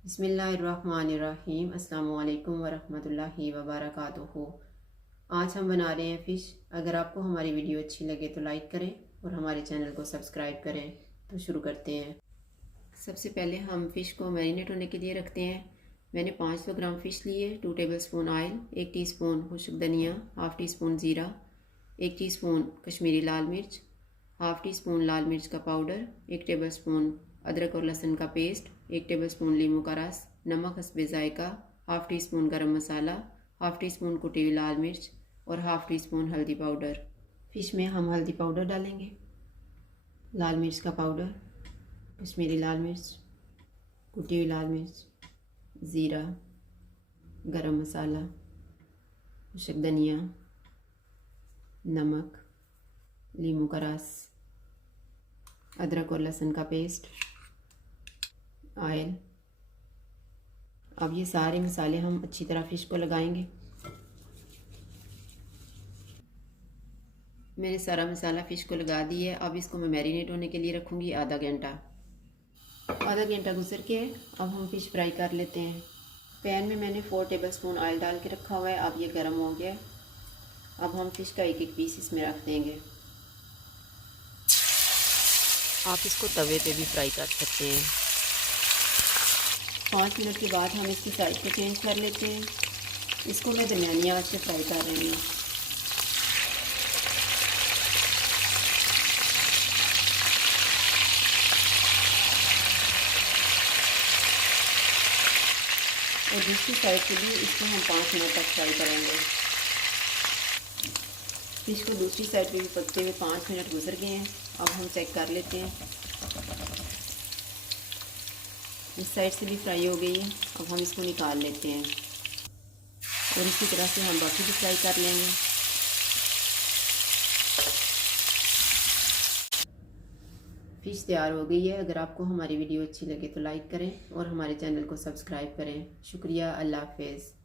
बिस्मिल्लाहिर्रहमानिर्रहीम। अस्सलामुअलैकुम वरहमतुल्लाहि वबरकातुहू। आज हम बना रहे हैं फ़िश। अगर आपको हमारी वीडियो अच्छी लगे तो लाइक करें और हमारे चैनल को सब्सक्राइब करें। तो शुरू करते हैं। सबसे पहले हम फ़िश को मैरिनेट होने के लिए रखते हैं। मैंने 500 ग्राम फ़िश ली है। 2 टेबलस्पून ऑयल, 1 टीस्पून खुश्क धनिया, हाफ़ टी स्पून ज़ीरा, 1 टीस्पून कश्मीरी लाल मिर्च, हाफ़ टी स्पून लाल मिर्च का पाउडर, 1 टेबलस्पून अदरक और लहसुन का पेस्ट, 1 टेबलस्पून नींबू का रस, नमक हस्बे जायका, हाफ़ टी स्पून गरम मसाला, हाफ़ टी स्पून कुटी हुई लाल मिर्च और हाफ़ टी स्पून हल्दी पाउडर। फ़िश में हम हल्दी पाउडर डालेंगे, लाल मिर्च का पाउडर, कश्मीरी लाल मिर्च, कुटी हुई लाल मिर्च, ज़ीरा, गरम मसाला, खुश्क धनिया, नमक, नींबू का रस, अदरक और लहसुन का पेस्ट, ऑयल। अब ये सारे मसाले हम अच्छी तरह फ़िश को लगाएंगे। मैंने सारा मसाला फ़िश को लगा दिया है। अब इसको मैं मैरिनेट होने के लिए रखूँगी आधा घंटा। आधा घंटा गुजर के अब हम फ़िश फ्राई कर लेते हैं। पैन में मैंने 4 टेबलस्पून ऑयल डाल के रखा हुआ है। अब ये गर्म हो गया है। अब हम फ़िश का एक एक पीस इसमें रख देंगे। आप इसको तवे पे भी फ्राई कर सकते हैं। 5 मिनट के बाद हम इसकी साइज को चेंज कर लेते हैं। इसको मैं दरमियानी आंच से फ्राई कर रही हूँ। और दूसरी साइड से भी इसको हम 5 मिनट तक फ्राई करेंगे। फ़िश को दूसरी साइड पे भी पकते हुए 5 मिनट गुजर गए हैं। अब हम चेक कर लेते हैं। इस साइड से भी फ्राई हो गई है। अब हम इसको निकाल लेते हैं और इसी तरह से हम बाकी भी फ्राई कर लेंगे। फ़िश तैयार हो गई है। अगर आपको हमारी वीडियो अच्छी लगे तो लाइक करें और हमारे चैनल को सब्सक्राइब करें। शुक्रिया। अल्लाह हाफ़िज़।